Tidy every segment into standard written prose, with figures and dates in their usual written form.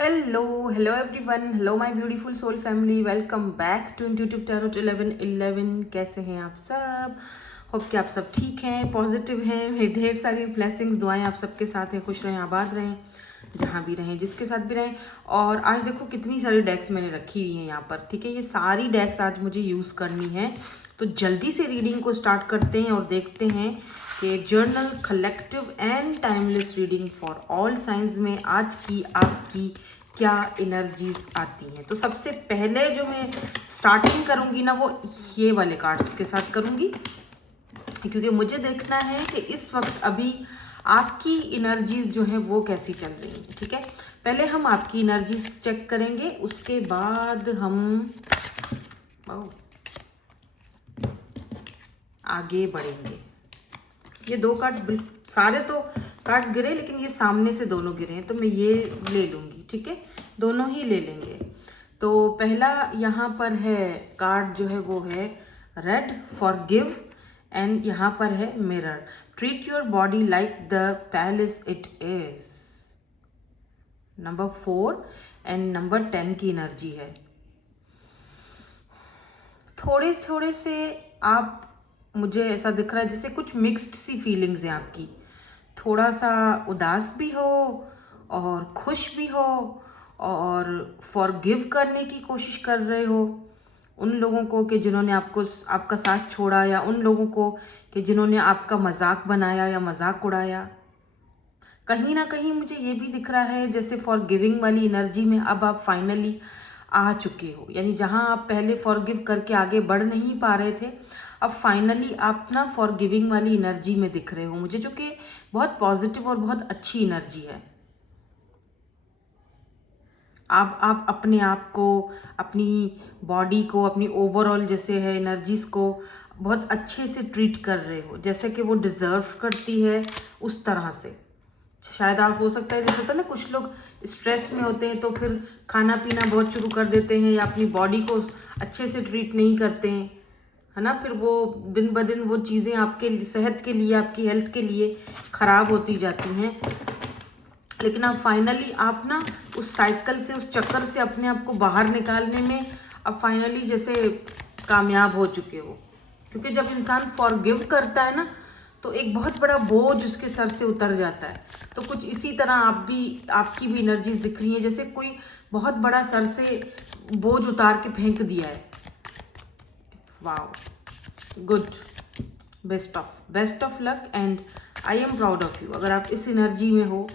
Hello hello everyone, hello my beautiful soul family, welcome back to intuitive tarot 1111। कैसे हैं आप सब? Hope कि आप सब ठीक हैं, पॉजिटिव हैं। ढेर सारी ब्लेसिंग्स, दुआएं आप सबके साथ हैं। खुश रहें, आबाद रहें, जहाँ भी रहें, जिसके साथ भी रहें। और आज देखो कितनी सारी डेक्स मैंने रखी हुई हैं यहाँ पर, ठीक है। ये सारी डेक्स आज मुझे यूज़ करनी है, तो जल्दी से रीडिंग को स्टार्ट करते हैं और देखते हैं कि journal collective and timeless reading for all science में आज की आपकी क्या एनर्जीज आती हैं। तो सबसे पहले जो मैं स्टार्टिंग करूंगी ना, वो ये वाले कार्ड्स के साथ करूंगी, क्योंकि मुझे देखना है कि इस वक्त अभी आपकी एनर्जीज जो है वो कैसी चल रही हैं, ठीक है। पहले हम आपकी एनर्जीज चेक करेंगे, उसके बाद हम आगे बढ़ेंगे। ये दो कार्ड्स, सारे तो कार्ड्स गिरे, लेकिन ये सामने से दोनों गिरे हैं, तो मैं ये ले लूँगी, ठीक है। दोनों ही ले लेंगे। तो पहला यहाँ पर है कार्ड जो है वो है रेड, फॉरगिव, एंड यहाँ पर है mirror, treat your body like the palace it is. Number 4 and number 10 की एनर्जी है। थोड़े थोड़े से आप, मुझे ऐसा दिख रहा है जैसे कुछ मिक्स्ड सी फीलिंग्स हैं आपकी। थोड़ा सा उदास भी हो और खुश भी हो, और फॉरगिव करने की कोशिश कर रहे हो उन लोगों को कि जिन्होंने आपका साथ छोड़ा, या उन लोगों को कि जिन्होंने आपका मजाक बनाया या मजाक उड़ाया। कहीं ना कहीं मुझे ये भी दिख रहा है जैसे फॉरगिविंग वाली एनर्जी में अब आप फाइनली आ चुके हो, यानी जहां आप पहले फॉरगिव करके आगे बढ़ नहीं पा रहे थे, अब फाइनली आप ना फॉरगिविंग वाली एनर्जी में दिख रहे हो मुझे, जो कि बहुत पॉजिटिव और बहुत अच्छी एनर्जी है। आप अपने आप को, अपनी बॉडी को, अपनी ओवरऑल जैसे है एनर्जीज को बहुत अच्छे से ट्रीट कर रहे हो, जैसे कि वो डिज़र्व करती है उस तरह से। शायद आप, हो सकता है जैसे होता है ना, कुछ लोग स्ट्रेस में होते हैं तो फिर खाना पीना बहुत शुरू कर देते हैं, या अपनी बॉडी को अच्छे से ट्रीट नहीं करते हैं, है ना। फिर वो दिन ब दिन वो चीज़ें आपके सेहत के लिए, आपकी हेल्थ के लिए ख़राब होती जाती हैं। लेकिन अब फाइनली आप ना उस साइकिल से, उस चक्कर से अपने आप को बाहर निकालने में अब फाइनली जैसे कामयाब हो चुके हो। क्योंकि जब इंसान फॉरगिव करता है ना, तो एक बहुत बड़ा बोझ उसके सर से उतर जाता है। तो कुछ इसी तरह आपकी भी एनर्जीज दिख रही है, जैसे कोई बहुत बड़ा सर से बोझ उतार के फेंक दिया है। Wow, good, best of luck, and I am proud of you. अगर आप इस एनर्जी में हो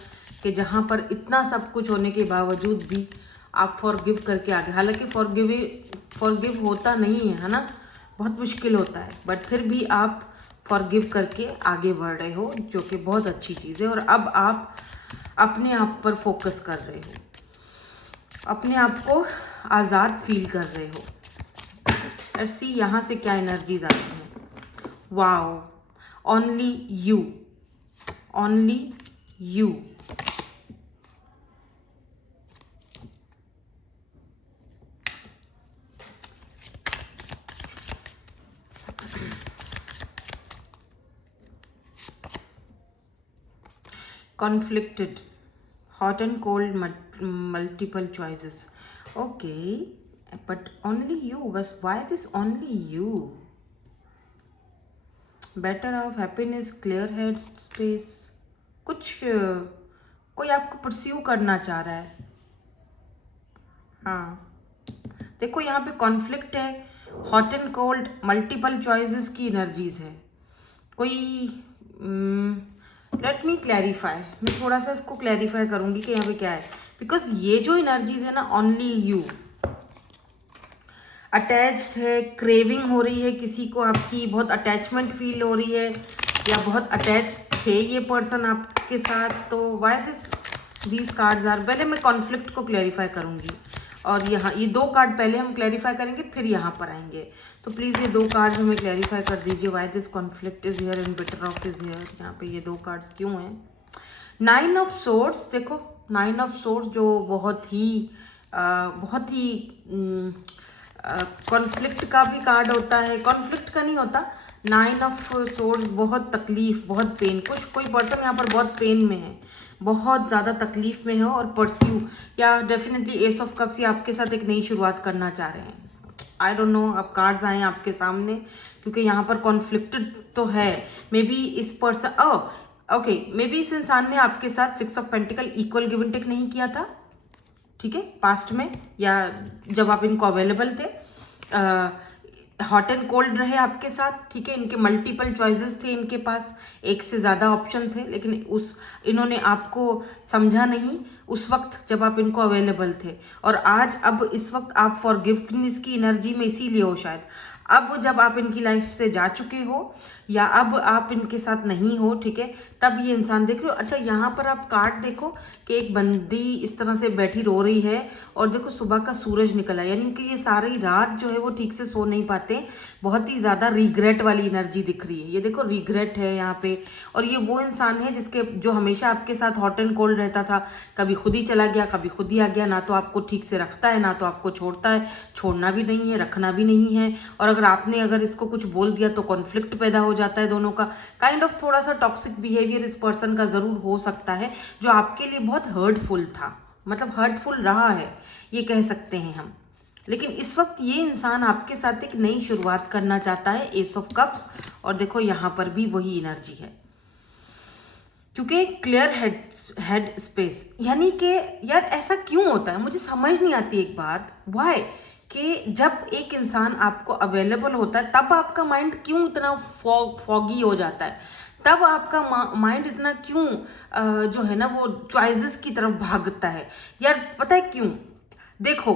कि जहाँ पर इतना सब कुछ होने के बावजूद भी आप फॉरगिव करके आगे, हालांकि फॉरगिव होता नहीं है ना, बहुत मुश्किल होता है, बट फिर भी आप फॉरगिव करके आगे बढ़ रहे हो, जो कि बहुत अच्छी चीज़ है। और अब आप अपने आप पर फोकस कर रहे हो, अपने आप को आज़ाद फील कर रहे हो। लेट्स सी यहाँ से क्या एनर्जीज आती हैं। Wow, only you, only you. Conflicted, hot and cold, multiple choices. Okay, but only you. But why this only you? Better of happiness, clear head space. कुछ कोई आपको परस्यू करना चाह रहा है। हाँ, देखो यहाँ पे कॉन्फ्लिक्ट है, hot and cold, multiple choices की एनर्जीज है। कोई लेट मी क्लैरिफाई, मैं थोड़ा सा इसको क्लैरिफाई करूंगी कि यहाँ पे क्या है। बिकॉज ये जो एनर्जीज है ना, ओनली यू, अटैच्ड है, क्रेविंग हो रही है किसी को, आपकी बहुत अटैचमेंट फील हो रही है, या बहुत अटैच थे ये पर्सन आपके साथ। तो वाई दीज कार्ड्स आर, पहले मैं कॉन्फ्लिक्ट को क्लैरिफाई करूंगी, और यहाँ ये दो कार्ड पहले हम क्लैरिफाई करेंगे, फिर यहाँ पर आएंगे। तो प्लीज़ ये दो कार्ड्स हमें क्लैरिफाई कर दीजिए। Why this conflict is here and better of is here. यहाँ पे ये दो कार्ड्स क्यों हैं? 9 ऑफ सोर्ड्स, देखो 9 ऑफ सोर्ड्स जो बहुत ही कॉन्फ्लिक्ट का भी कार्ड होता है, कॉन्फ्लिक्ट का नहीं होता। 9 ऑफ सोर्ड्स बहुत तकलीफ, बहुत पेन, कोई पर्सन यहाँ पर बहुत पेन में है, बहुत ज़्यादा तकलीफ में हो और परस्यू या डेफिनेटली एस ऑफ कप्स ये आपके साथ एक नई शुरुआत करना चाह रहे हैं। आई डोंट नो, अब कार्ड्स आए हैं आपके सामने क्योंकि यहाँ पर कॉन्फ्लिक्टेड तो है। मे बी इस पर्सन ओके, मे बी इस इंसान ने आपके साथ 6 of pentacle equal give and take नहीं किया था, ठीक है, पास्ट में, या जब आप इनको अवेलेबल थे। हॉट एंड कोल्ड रहे आपके साथ, ठीक है, इनके मल्टीपल चॉइसेस थे, इनके पास एक से ज़्यादा ऑप्शन थे, लेकिन इन्होंने आपको समझा नहीं उस वक्त जब आप इनको अवेलेबल थे। और आज अब इस वक्त आप फॉरगिवनेस की एनर्जी में इसीलिए हो शायद। अब जब आप इनकी लाइफ से जा चुके हो या अब आप इनके साथ नहीं हो, ठीक है, तब ये इंसान देख रहे हो। अच्छा, यहाँ पर आप कार्ड देखो कि एक बंदी इस तरह से बैठी रो रही है और देखो सुबह का सूरज निकला, यानी कि ये सारी रात जो है वो ठीक से सो नहीं पाते, बहुत ही ज़्यादा रिग्रेट वाली एनर्जी दिख रही है। ये देखो रिग्रेट है यहाँ पे, और ये वो इंसान है जिसके जो हमेशा आपके साथ हॉट एंड कोल्ड रहता था, कभी खुद ही चला गया, कभी खुद ही आ गया, ना तो आपको ठीक से रखता है ना तो आपको छोड़ता है, छोड़ना भी नहीं है, रखना भी नहीं है। और अगर इसको कुछ बोल दिया तो कॉन्फ्लिक्ट पैदा हो जाता है दोनों का। काइंड ऑफ थोड़ा सा टॉक्सिक बिहेवियर इस पर्सन का जरूर हो सकता है, जो आपके लिए बहुत हर्टफुल था, मतलब हर्टफुल रहा है, ये कह सकते हैं हम। लेकिन इस वक्त ये इंसान आपके साथ एक नई शुरुआत करना चाहता है, एस ऑफ कप्स, और देखो यहाँ पर भी वही एनर्जी है, क्योंकि क्लियर हेड स्पेस, यानी कि यार ऐसा क्यों होता है, मुझे समझ नहीं आती एक बात, वाई, कि जब एक इंसान आपको अवेलेबल होता है तब आपका माइंड क्यों इतना फॉगी हो जाता है, तब आपका माइंड इतना क्यों जो है ना वो चॉइसेस की तरफ भागता है। यार पता है क्यों? देखो,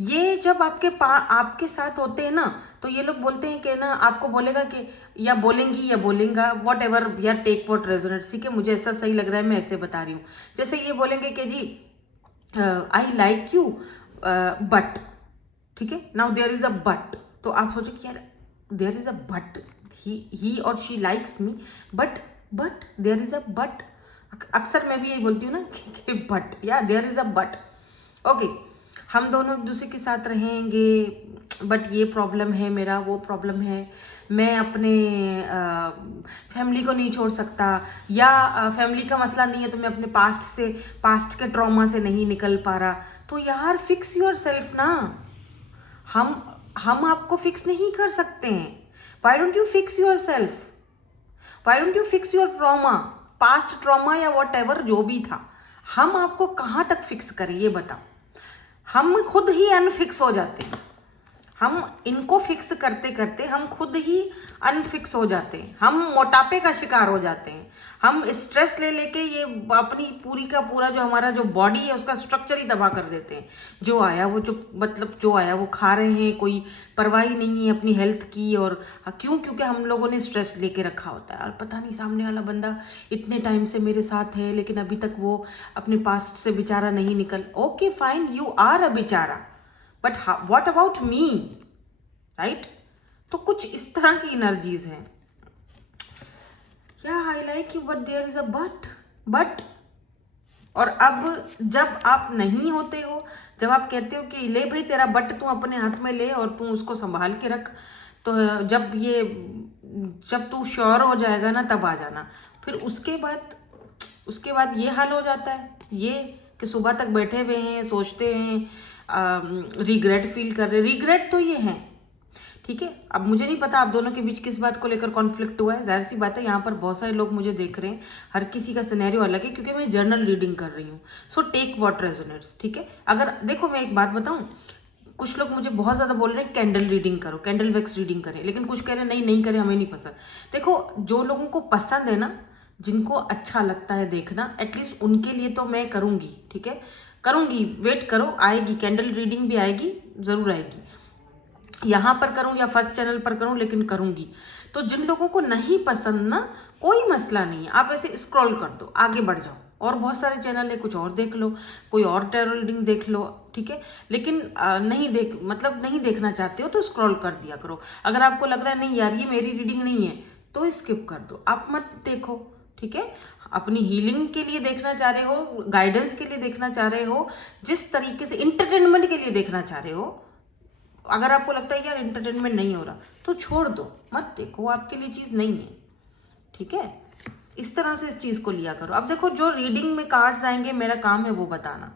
ये जब आपके साथ होते हैं ना, तो ये लोग बोलते हैं कि ना, आपको बोलेगा कि या बोलेंगी या बोलेगा वॉट एवर, या टेक वॉट रेजोनेट्स, ठीक है, मुझे ऐसा सही लग रहा है मैं ऐसे बता रही हूँ। जैसे ये बोलेंगे कि जी आई लाइक यू बट, ठीक है, now there is a but, तो आप सोचो कि यार there is a but, he और she likes me but there is a but. अक्सर मैं भी यही बोलती हूँ ना कि बट, या there is a but, okay, हम दोनों एक दूसरे के साथ रहेंगे, बट ये प्रॉब्लम है मेरा, वो प्रॉब्लम है, मैं अपने फैमिली को नहीं छोड़ सकता, या फैमिली का मसला नहीं है तो मैं अपने पास्ट के ट्रॉमा से नहीं निकल पा रहा। तो यार फिक्स योर सेल्फ ना, हम आपको फिक्स नहीं कर सकते हैं। Why don't you fix your self, why don't you fix your trauma, past trauma या वॉट एवर जो भी था, हम आपको कहाँ तक फिक्स करें ये बताओ। हम खुद ही अनफिक्स हो जाते हैं, हम इनको फिक्स करते करते हम खुद ही अनफिक्स हो जाते हैं, हम मोटापे का शिकार हो जाते हैं, हम स्ट्रेस ले लेके ये अपनी पूरी का पूरा जो हमारा जो बॉडी है उसका स्ट्रक्चर ही तबाह कर देते हैं। जो आया वो खा रहे हैं, कोई परवाह ही नहीं है अपनी हेल्थ की। और क्योंकि हम लोगों ने स्ट्रेस लेके रखा होता है, और पता नहीं सामने वाला बंदा इतने टाइम से मेरे साथ है लेकिन अभी तक वो अपने पास्ट से बेचारा नहीं निकल। Okay fine, you are a बेचारा, but what about me, right? तो कुछ इस तरह की एनर्जीज हैं। या I like you but there is a but. और अब जब आप नहीं होते हो, जब आप कहते हो कि ले भाई तेरा बट तू अपने हाथ में ले और तू उसको संभाल के रख, तो जब तू श्योर हो जाएगा ना तब आ जाना। फिर उसके बाद ये हाल हो जाता है, ये कि सुबह तक बैठे हुए हैं, सोचते हैं, रिग्रेट फील कर रहे। रिग्रेट तो ये है, ठीक है। अब मुझे नहीं पता आप दोनों के बीच किस बात को लेकर कॉन्फ्लिक्ट हुआ है। जाहिर सी बात है यहाँ पर बहुत सारे लोग मुझे देख रहे हैं, हर किसी का सिनेरियो अलग है क्योंकि मैं जर्नल रीडिंग कर रही हूँ। सो टेक व्हाट रेजोनेट्स, ठीक है। अगर देखो मैं एक बात बताऊँ, कुछ लोग मुझे बहुत ज़्यादा बोल रहे हैं कैंडल रीडिंग करो, कैंडल वैक्स रीडिंग करें, लेकिन कुछ कह रहे हैं नहीं करें, हमें नहीं पसंद। देखो, जो लोगों को पसंद है ना, जिनको अच्छा लगता है देखना, एटलीस्ट उनके लिए तो मैं करूँगी, ठीक है, करूँगी। वेट करो, आएगी कैंडल रीडिंग भी आएगी, ज़रूर आएगी। यहाँ पर करूँ या फर्स्ट चैनल पर करूँ, लेकिन करूँगी। तो जिन लोगों को नहीं पसंद ना, कोई मसला नहीं है, आप ऐसे स्क्रॉल कर दो, आगे बढ़ जाओ, और बहुत सारे चैनल है, कुछ और देख लो, कोई और टैरो रीडिंग देख लो, ठीक है। लेकिन नहीं देखना चाहते हो तो स्क्रॉल कर दिया करो। अगर आपको लग रहा है नहीं यार ये मेरी रीडिंग नहीं है तो स्किप कर दो, आप मत देखो, ठीक है। अपनी हीलिंग के लिए देखना चाह रहे हो, गाइडेंस के लिए देखना चाह रहे हो, जिस तरीके से इंटरटेनमेंट के लिए देखना चाह रहे हो, अगर आपको लगता है यार एंटरटेनमेंट नहीं हो रहा तो छोड़ दो, मत देखो, वो आपके लिए चीज़ नहीं है, ठीक है। इस तरह से इस चीज को लिया करो। अब देखो जो रीडिंग में कार्ड्स आएंगे मेरा काम है वो बताना।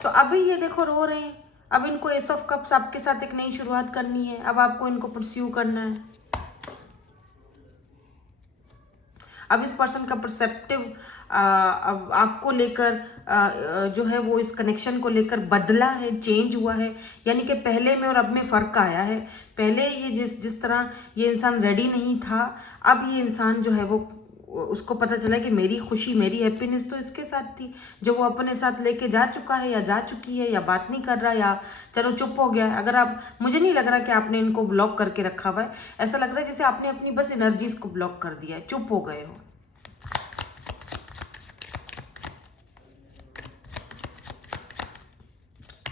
तो अभी ये देखो रो रहे हैं, अब इनको एस ऑफ कप्स आपके साथ एक नई शुरुआत करनी है, अब आपको इनको परस्यू करना है। अब इस पर्सन का परसेप्टिव अब आपको लेकर जो है वो इस कनेक्शन को लेकर बदला है, चेंज हुआ है, यानी कि पहले में और अब में फ़र्क आया है। पहले ये जिस तरह ये इंसान रेडी नहीं था, अब ये इंसान जो है वो उसको पता चला कि मेरी खुशी, मेरी हैप्पीनेस तो इसके साथ थी, जो वो अपने साथ लेके जा चुका है या जा चुकी है या बात नहीं कर रहा या चलो चुप हो गया है। अगर आप, मुझे नहीं लग रहा कि आपने इनको ब्लॉक करके रखा हुआ है, ऐसा लग रहा है जैसे आपने अपनी बस एनर्जीज को ब्लॉक कर दिया है, चुप हो गए हो।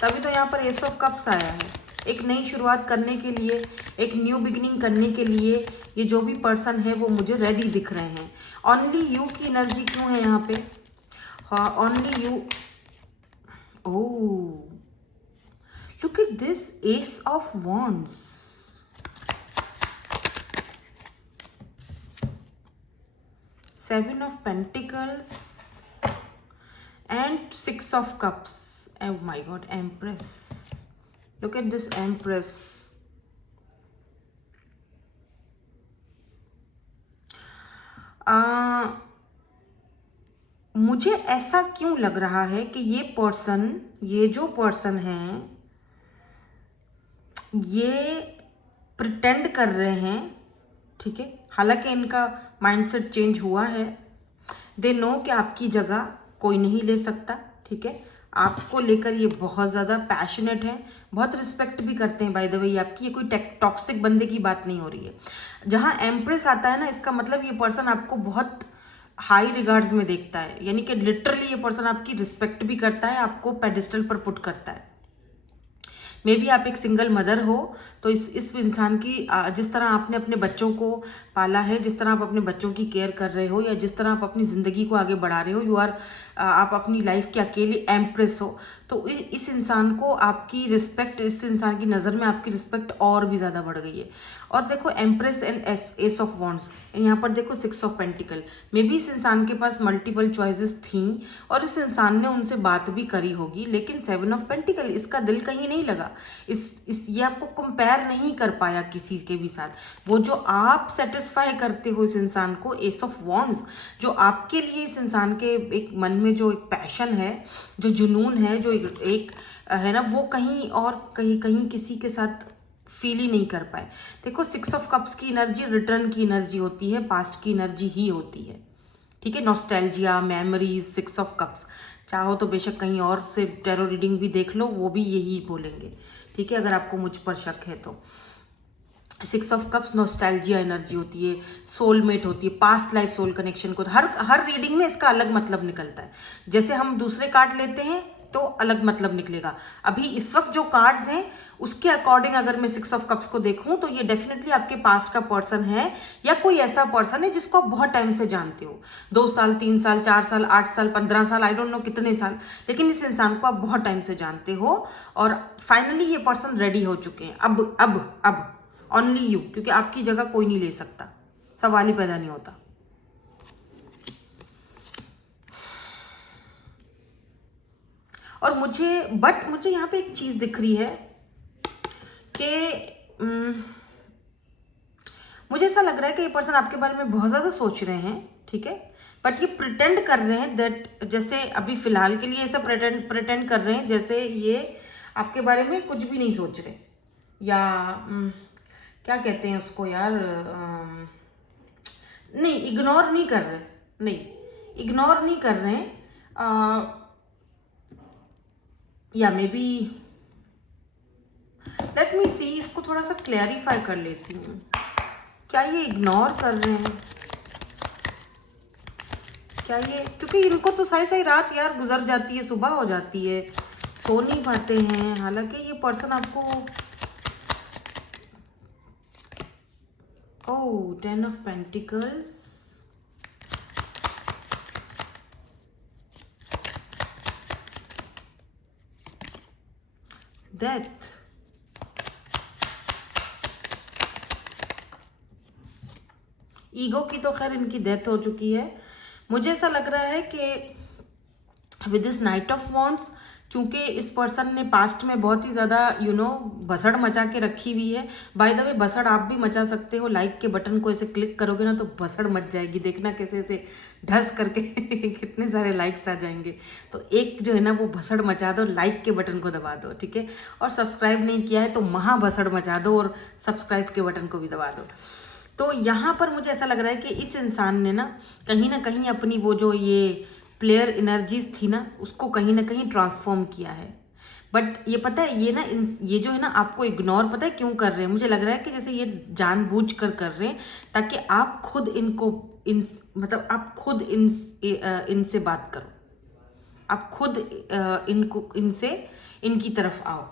तभी तो यहाँ पर एस ऑफ कप्स आया है, एक नई शुरुआत करने के लिए, एक न्यू बिगिनिंग करने के लिए ये जो भी पर्सन है वो मुझे रेडी दिख रहे हैं। ओनली यू की एनर्जी क्यों है यहाँ पे? हाँ, only you. Oh, look at this, S of wands, seven of pentacles and six of cups. Oh my God, Empress. Look at this Empress. मुझे ऐसा क्यों लग रहा है कि ये पर्सन, ये जो पर्सन है, ये प्रिटेंड कर रहे हैं, ठीक है, हालांकि इनका माइंडसेट चेंज हुआ है। दे नो कि आपकी जगह कोई नहीं ले सकता, ठीक है, आपको लेकर ये बहुत ज़्यादा पैशनेट है, बहुत रिस्पेक्ट भी करते हैं बाय द वे आपकी। ये कोई टॉक्सिक बंदे की बात नहीं हो रही है। जहाँ एम्प्रेस आता है ना, इसका मतलब ये पर्सन आपको बहुत हाई रिगार्ड्स में देखता है, यानी कि लिटरली ये पर्सन आपकी रिस्पेक्ट भी करता है, आपको पेडिस्टल पर पुट करता है। मे बी आप एक सिंगल मदर हो, तो इस इंसान की जिस तरह आपने अपने बच्चों को पाला है, जिस तरह आप अपने बच्चों की केयर कर रहे हो, या जिस तरह आप अपनी ज़िंदगी को आगे बढ़ा रहे हो, आप अपनी लाइफ की अकेली एम्प्रेस हो, तो इस इंसान को आपकी रिस्पेक्ट, इस इंसान की नज़र में आपकी रिस्पेक्ट और भी ज़्यादा बढ़ गई है। और देखो empress and S of wands, यहाँ पर देखो six of pentacle. May be इस इंसान के पास मल्टीपल चॉइसेस थी और इस इंसान ने उनसे बात भी करी होगी, लेकिन सेवन ऑफ पेंटिकल, इसका दिल कहीं नहीं लगा। ये आपको कंपेयर नहीं कर पाया किसी के भी साथ। वो जो आप सेटिस्फाई करते हो इस इंसान को, एस ऑफ वॉन्ड्स, जो आपके लिए इस इंसान के एक मन में जो एक पैशन है, जो जुनून है, जो एक है ना, वो कहीं और कहीं किसी के साथ फील ही नहीं कर पाए। देखो सिक्स ऑफ कप्स की एनर्जी रिटर्न की एनर्जी होती है, पास्ट की एनर्जी ही होती है, ठीक है, nostalgia, memories, six of cups. चाहो तो बेशक कहीं और से टैरो रीडिंग भी देख लो, वो भी यही बोलेंगे, ठीक है, अगर आपको मुझ पर शक है तो। Six of cups nostalgia energy होती है, सोलमेट होती है, पास्ट लाइफ सोल कनेक्शन को हर रीडिंग में इसका अलग मतलब निकलता है। जैसे हम दूसरे कार्ड लेते हैं तो अलग मतलब निकलेगा। अभी इस वक्त जो कार्ड्स हैं उसके अकॉर्डिंग अगर मैं सिक्स ऑफ कप्स को देखूं तो ये डेफिनेटली आपके पास्ट का पर्सन है, या कोई ऐसा पर्सन है जिसको आप बहुत टाइम से जानते हो, 2 साल, 3 साल, 4 साल, 8 साल, 15 साल, आई डोंट नो कितने साल, लेकिन इस इंसान को आप बहुत टाइम से जानते हो और फाइनली ये पर्सन रेडी हो चुके हैं। अब ओनली यू, क्योंकि आपकी जगह कोई नहीं ले सकता, सवाल ही पैदा नहीं होता। और मुझे यहाँ पे एक चीज दिख रही है कि मुझे ऐसा लग रहा है कि ये पर्सन आपके बारे में बहुत ज़्यादा सोच रहे हैं, ठीक है, बट ये प्रिटेंड कर रहे हैं दैट, जैसे अभी फिलहाल के लिए ऐसा प्रिटेंड कर रहे हैं जैसे ये आपके बारे में कुछ भी नहीं सोच रहे, या क्या कहते हैं उसको यार, नहीं, इग्नोर नहीं कर रहे, नहीं इग्नोर नहीं कर रहे हैं, या मे बी, लेट मी सी, इसको थोड़ा सा क्लैरिफाई कर लेती हूँ। क्या ये इग्नोर कर रहे हैं? क्या ये, क्योंकि इनको तो सही रात यार गुजर जाती है, सुबह हो जाती है, सो नहीं पाते हैं, हालांकि ये पर्सन आपको, ओह 10 ऑफ पेंटिकल्स, डेथ, ईगो की तो खैर इनकी डेथ हो चुकी है। मुझे ऐसा लग रहा है कि with this night of wands, क्योंकि इस पर्सन ने पास्ट में बहुत ही ज़्यादा भसड़ मचा के रखी हुई है। बाय द वे भसड़ आप भी मचा सकते हो, लाइक के बटन को ऐसे क्लिक करोगे ना तो भसड़ मच जाएगी, देखना कैसे ऐसे ढस करके कितने सारे लाइक्स आ जाएंगे। तो एक जो है ना वो भसड़ मचा दो, लाइक के बटन को दबा दो, ठीक है। और सब्सक्राइब नहीं किया है तो महा भसड़ मचा दो और सब्सक्राइब के बटन को भी दबा दो। तो यहाँ पर मुझे ऐसा लग रहा है कि इस इंसान ने ना कहीं अपनी वो जो ये प्लेयर एनर्जीज थी ना उसको कहीं ना कहीं ट्रांसफॉर्म किया है। बट ये पता है ये ना ये जो है ना आपको इग्नोर पता है क्यों कर रहे हैं? मुझे लग रहा है कि जैसे ये जानबूझ कर रहे हैं ताकि आप खुद इनको मतलब आप खुद इनसे बात करो, आप खुद इनको इनसे इनकी तरफ आओ,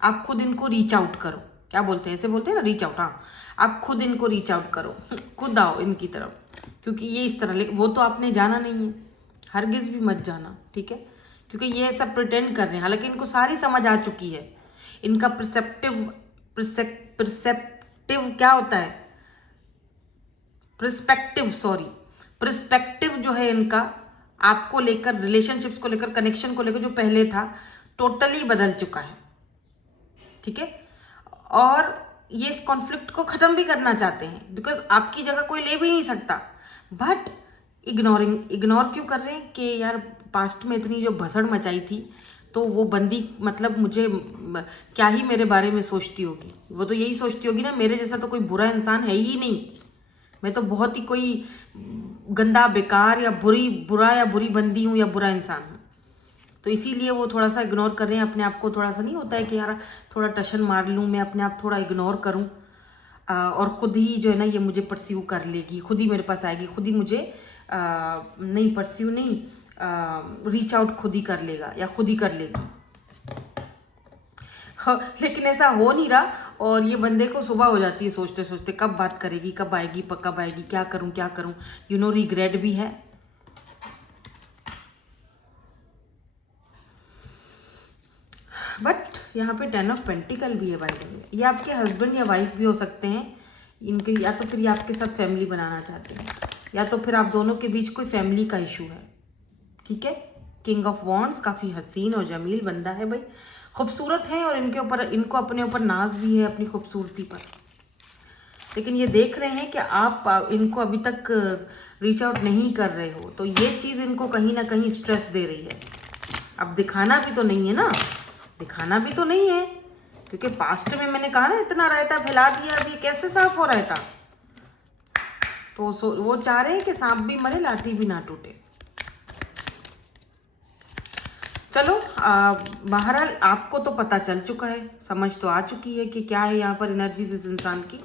आप खुद इनको रीच आउट करो। क्या बोलते हैं, ऐसे बोलते हैं ना, रीच आउट। हाँ, आप खुद इनको रीच आउट करो, खुद आओ इनकी तरफ, क्योंकि ये इस तरह, लेकिन वो तो आपने जाना नहीं है, हरगिज भी मत जाना, ठीक है। क्योंकि ये ऐसा प्रिटेंड कर रहे हैं, हालांकि इनको सारी समझ आ चुकी है। इनका प्रिसेप्टिव क्या होता है, प्रिस्पेक्टिव जो है इनका आपको लेकर, रिलेशनशिप्स को लेकर, कनेक्शन को लेकर जो पहले था टोटली बदल चुका है, ठीक है। और ये इस कॉन्फ्लिक्ट को खत्म भी करना चाहते हैं, बिकॉज आपकी जगह कोई ले भी नहीं सकता। बट इग्नोर क्यों कर रहे हैं कि यार पास्ट में इतनी जो भसड़ मचाई थी तो वो बंदी मतलब मुझे क्या ही मेरे बारे में सोचती होगी। वो तो यही सोचती होगी ना, मेरे जैसा तो कोई बुरा इंसान है ही नहीं, मैं तो बहुत ही कोई गंदा बेकार या बुरी बंदी हूँ या बुरा इंसान हूँ। तो इसीलिए वो थोड़ा सा इग्नोर कर रहे हैं अपने आप को। थोड़ा सा नहीं होता है कि यार थोड़ा टशन मार लूँ, मैं अपने आप थोड़ा इग्नोर करूँ और ख़ुद ही जो है ना ये मुझे परस्यू कर लेगी, खुद ही मेरे पास आएगी, खुद ही मुझे नहीं परस्यू नहीं रीच आउट खुद ही कर लेगा या खुद ही कर लेगी। हाँ, लेकिन ऐसा हो नहीं रहा और ये बंदे को सुबह हो जाती है सोचते सोचते कब बात करेगी, कब आएगी, क्या करूँ, रिग्रेट भी है। बट यहाँ पे 10 ऑफ पेंटिकल भी है बाय द वे। ये आपके हस्बैंड या वाइफ भी हो सकते हैं इनके, या तो फिर ये आपके साथ फैमिली बनाना चाहते हैं, या तो फिर आप दोनों के बीच कोई फैमिली का इशू है, ठीक है। किंग ऑफ वॉन्ड्स काफ़ी हसीन और जमील बंदा है भाई, खूबसूरत है और इनको अपने ऊपर नाज भी है अपनी खूबसूरती पर। लेकिन ये देख रहे हैं कि आप इनको अभी तक रीच आउट नहीं कर रहे हो, तो ये चीज़ इनको कहीं ना कहीं स्ट्रेस दे रही है। अब दिखाना भी तो नहीं है ना, दिखाना भी तो नहीं है, क्योंकि पास्ट में मैंने कहा ना इतना रायता फैला दिया, अभी कैसे साफ हो रायता। तो वो चाह रहे हैं कि सांप भी मरे लाठी भी ना टूटे। चलो बहरहाल आपको तो पता चल चुका है, समझ तो आ चुकी है कि क्या है यहाँ पर एनर्जीज इस इंसान की।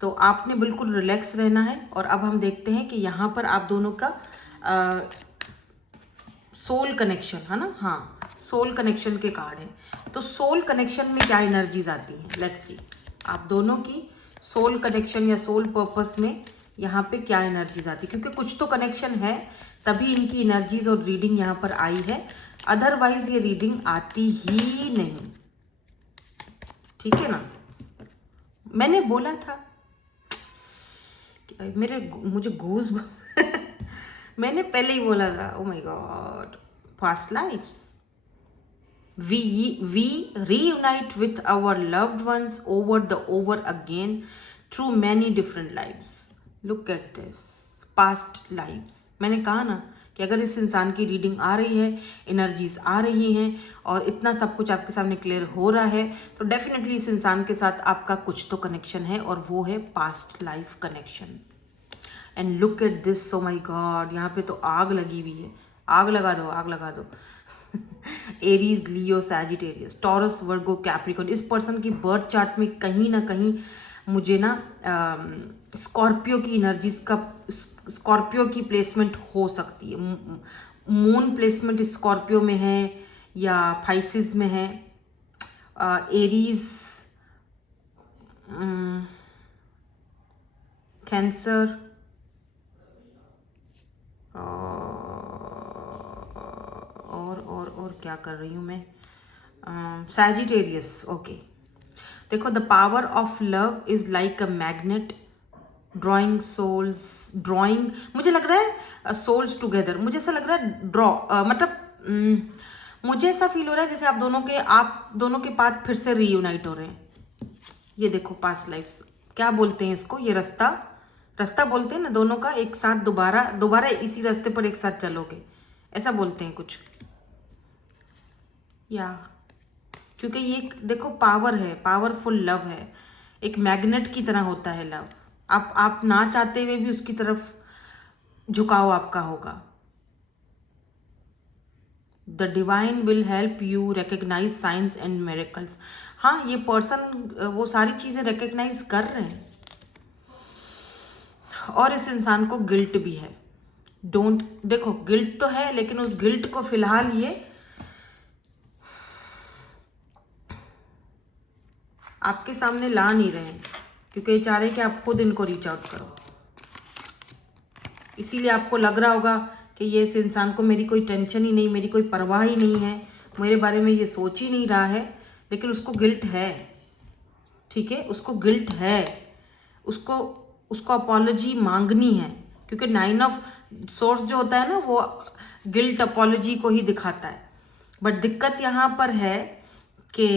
तो आपने बिल्कुल रिलैक्स रहना है। और अब हम देखते हैं कि यहाँ पर आप दोनों का सोल कनेक्शन है ना, हाँ सोल कनेक्शन के कार्ड है। तो सोल कनेक्शन में क्या एनर्जीज आती हैं, लेट्स सी। आप दोनों की सोल कनेक्शन या सोल पर्पस में यहाँ पे क्या एनर्जीज आती है, क्योंकि कुछ तो कनेक्शन है तभी इनकी एनर्जीज और रीडिंग यहाँ पर आई है, अदरवाइज ये रीडिंग आती ही नहीं, ठीक है ना। मैंने बोला था मुझे घूस मैंने पहले ही बोला था, oh my God, past lifes, we reunite with our loved ones over again through many different lives. Look at this, past lives. मैंने कहा ना कि अगर इस इंसान की रीडिंग आ रही है, एनर्जीज आ रही हैं और इतना सब कुछ आपके सामने क्लियर हो रहा है, तो डेफिनेटली इस इंसान के साथ आपका कुछ तो कनेक्शन है और वो है past life connection. And look at this, O my God, यहाँ पे तो आग लगी हुई है, आग लगा दो एरीज, लियो, सैजिटेरियस, टॉरस, वर्गो, कैप्रिकॉर्न। इस पर्सन की बर्थ चार्ट में कहीं ना कहीं मुझे ना स्कॉर्पियो की एनर्जीज का, स्कॉर्पियो की प्लेसमेंट हो सकती है। मून प्लेसमेंट स्कॉर्पियो में है या फाइसिस में है, एरीज, कैंसर और क्या कर रही हूँ मैं, सैजिटेरियस। ओके, देखो, the power of love is like a magnet drawing souls, drawing मुझे लग रहा है सोल्स टुगेदर, मुझे ऐसा लग रहा है मतलब मुझे ऐसा फील हो रहा है जैसे आप दोनों के पाथ फिर से रीयूनाइट हो रहे हैं। ये देखो पास्ट लाइफ्स, क्या बोलते हैं इसको, ये रास्ता बोलते हैं ना, दोनों का एक साथ दोबारा इसी रास्ते पर एक साथ चलोगे, ऐसा बोलते हैं कुछ, या क्योंकि ये देखो पावर है, पावरफुल लव है, एक मैग्नेट की तरह होता है लव। आप ना चाहते हुए भी उसकी तरफ झुकाव आपका होगा। The divine will help you recognise science and miracles. हाँ, ये पर्सन वो सारी चीजें रिकग्नाइज कर रहे हैं, और इस इंसान को गिल्ट भी है। देखो गिल्ट तो है, लेकिन उस गिल्ट को फिलहाल ये आपके सामने ला नहीं रहे हैं, क्योंकि ये चाह रहे हैं कि आप खुद इनको रीच आउट करो। इसीलिए आपको लग रहा होगा कि ये इस इंसान को मेरी कोई टेंशन ही नहीं, मेरी कोई परवाह ही नहीं है, मेरे बारे में ये सोच ही नहीं रहा है, लेकिन उसको गिल्ट है। ठीक है, उसको गिल्ट है, उसको अपॉलॉजी मांगनी है, क्योंकि 9 ऑफ सोर्स जो होता है ना, वो गिल्ट अपॉलॉजी को ही दिखाता है। बट दिक्कत यहाँ पर है कि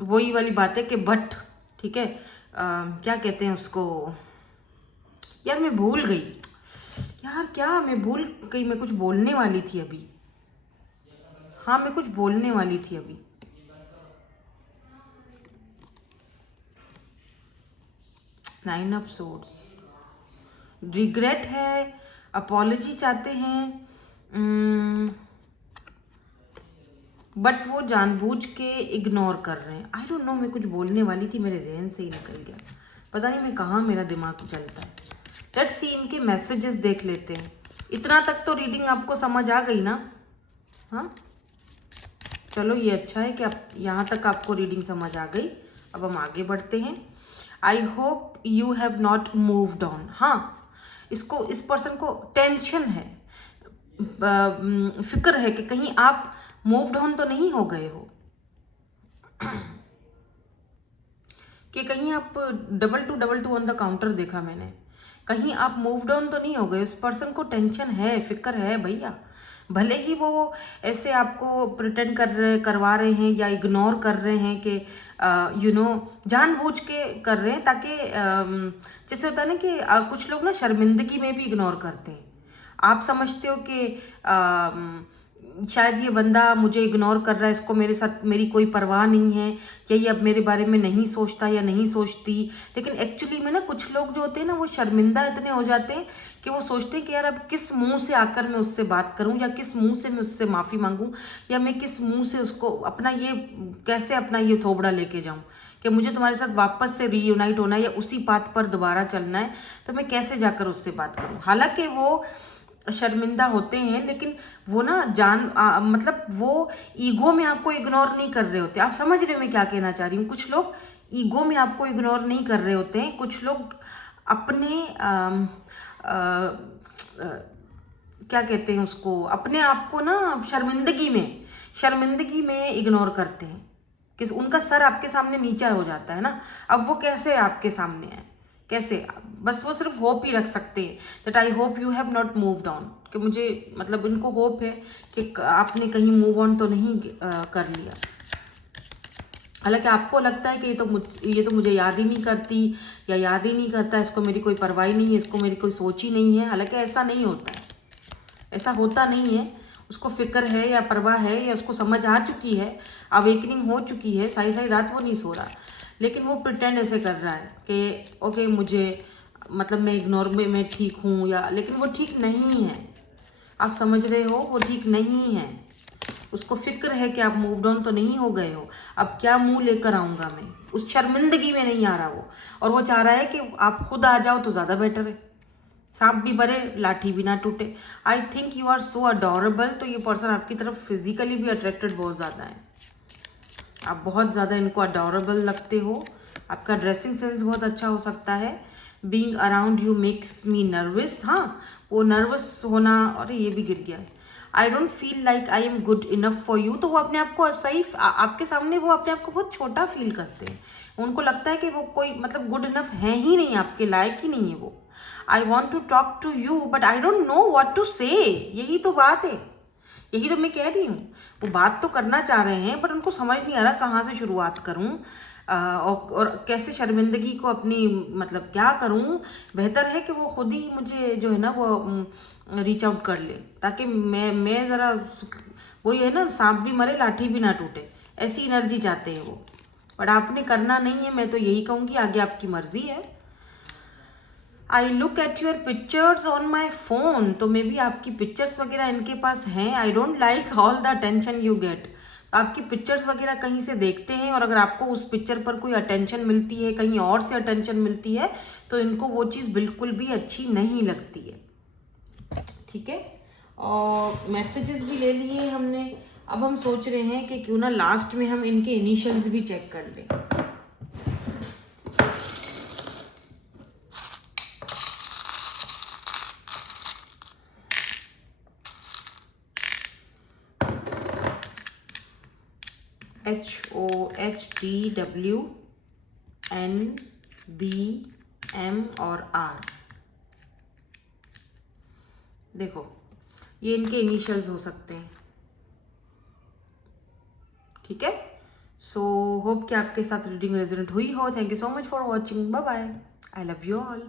वही वाली बात है कि बट ठीक है, क्या कहते हैं उसको, यार मैं भूल गई, यार क्या मैं भूल गई, मैं कुछ बोलने वाली थी अभी। हाँ, मैं कुछ बोलने वाली थी अभी। नाइन ऑफ सोर्ड्स, रिग्रेट है, अपॉलॉजी चाहते हैं, बट वो जानबूझ के इग्नोर कर रहे हैं। आई डोंट नो, मैं कुछ बोलने वाली थी, मेरे जहन से ही निकल गया, पता नहीं मैं कहाँ मेरा दिमाग चलता है। लेट्स सी, इनके मैसेजेस देख लेते हैं। इतना तक तो रीडिंग आपको समझ आ गई ना? हाँ चलो, ये अच्छा है कि आप यहाँ तक आपको रीडिंग समझ आ गई। अब हम आगे बढ़ते हैं। I hope you have not moved on. हाँ, इस पर्सन को टेंशन है, फिक्र है कि कहीं आप मूव्ड ऑन तो नहीं हो गए हो, कि कहीं आप double two on the counter देखा मैंने, कहीं आप मूव्ड ऑन तो नहीं हो गए। उस पर्सन को टेंशन है, फिक्र है भैया, भले ही वो ऐसे आपको प्रिटेंड करवा रहे हैं या इग्नोर कर रहे हैं कि जानबूझ के कर रहे हैं, ताकि जैसे होता है ना कि कुछ लोग ना शर्मिंदगी में भी इग्नोर करते हैं। आप समझते हो कि शायद ये बंदा मुझे इग्नोर कर रहा है, इसको मेरे साथ मेरी कोई परवाह नहीं है, या ये अब मेरे बारे में नहीं सोचता या नहीं सोचती, लेकिन एक्चुअली में ना कुछ लोग जो होते हैं ना, वो शर्मिंदा इतने हो जाते हैं कि वो सोचते हैं कि यार अब किस मुंह से आकर मैं उससे बात करूं, या किस मुंह से मैं उससे माफ़ी मांगूं, या मैं किस मुंह से उसको कैसे अपना ये थोबड़ा लेके जाऊं कि मुझे तुम्हारे साथ वापस से रीयूनाइट होना है या उसी बात पर दोबारा चलना है, तो मैं कैसे जाकर उससे बात करूं। हालांकि वो शर्मिंदा होते हैं, लेकिन वो ना मतलब वो ईगो में आपको इग्नोर नहीं कर रहे होते। आप समझ रहे हो मैं क्या कहना चाह रही हूँ? कुछ लोग ईगो में आपको इग्नोर नहीं कर रहे होते हैं, कुछ लोग अपने क्या कहते हैं उसको, अपने आप को ना शर्मिंदगी में इग्नोर करते हैं, कि उनका सर आपके सामने नीचा हो जाता है ना। अब वो कैसे आपके सामने है, कैसे? बस वो सिर्फ होप ही रख सकते हैं that I hope you have not moved on, कि मुझे मतलब इनको होप है कि आपने कहीं मूव ऑन तो नहीं कर लिया। हालांकि आपको लगता है कि ये तो मुझे याद ही नहीं करती या याद ही नहीं करता, इसको मेरी कोई परवाह नहीं है, इसको मेरी कोई सोच ही नहीं है। हालांकि ऐसा नहीं होता है, ऐसा होता नहीं है। उसको फिक्र है या परवाह है, या उसको समझ आ चुकी है, अवेकनिंग हो चुकी है, सारी सारी रात वो नहीं सो रहा, लेकिन वो प्रिटेंड ऐसे कर रहा है कि ओके मुझे मतलब मैं इग्नोर में मैं ठीक हूँ, या लेकिन वो ठीक नहीं है। आप समझ रहे हो, वो ठीक नहीं है। उसको फिक्र है कि आप मूव्ड ऑन तो नहीं हो गए हो, अब क्या मुंह लेकर आऊँगा मैं, उस शर्मिंदगी में नहीं आ रहा वो, और वो चाह रहा है कि आप खुद आ जाओ तो ज़्यादा बेटर है। सांप भी भरे लाठी भी ना टूटे। I think you are so adorable. तो ये पर्सन आपकी तरफ फिजिकली भी अट्रैक्टेड बहुत ज़्यादा है, आप बहुत ज़्यादा इनको अडोरेबल लगते हो। आपका ड्रेसिंग सेंस बहुत अच्छा हो सकता है, being around you makes me nervous. हाँ, वो नर्वस होना, और ये भी गिर गया है। I don't feel like I am good enough for you. तो वो अपने आप को सही, आपके सामने वो अपने आप को बहुत छोटा फील करते हैं। उनको लगता है कि वो कोई मतलब गुड इनफ है ही नहीं, आपके लायक ही नहीं है वो। I want to talk to you but I don't know what to say. यही तो बात है, यही तो मैं कह रही हूँ। वो बात तो करना चाह रहे हैं बट उनको समझ नहीं आ रहा कहाँ से शुरुआत करूँ, और कैसे शर्मिंदगी को अपनी मतलब क्या करूँ। बेहतर है कि वो खुद ही मुझे जो है ना वो रीच आउट कर ले, ताकि मैं ज़रा, वही है ना, सांप भी मरे लाठी भी ना टूटे, ऐसी एनर्जी चाहते हैं वो। बट आपने करना नहीं है, मैं तो यही कहूँगी, आगे आपकी मर्जी है। I look at your pictures on my phone. तो मे बी आपकी पिक्चर्स वगैरह इनके पास हैं। I don't like all the attention you get. आपकी पिक्चर्स वगैरह कहीं से देखते हैं, और अगर आपको उस पिक्चर पर कोई अटेंशन मिलती है, कहीं और से अटेंशन मिलती है, तो इनको वो चीज़ बिल्कुल भी अच्छी नहीं लगती है। ठीक है, और मैसेजेस भी ले लिए हमने। अब हम सोच रहे हैं कि क्यों ना लास्ट में हम इनके इनिशियल्स भी चेक कर लें। HOHTWNBM और R। देखो, ये इनके इनिशियल्स हो सकते हैं। ठीक है, सो होप कि आपके साथ रीडिंग रेजोनेट हुई हो। Thank you so much for watching. Bye bye. I love you all.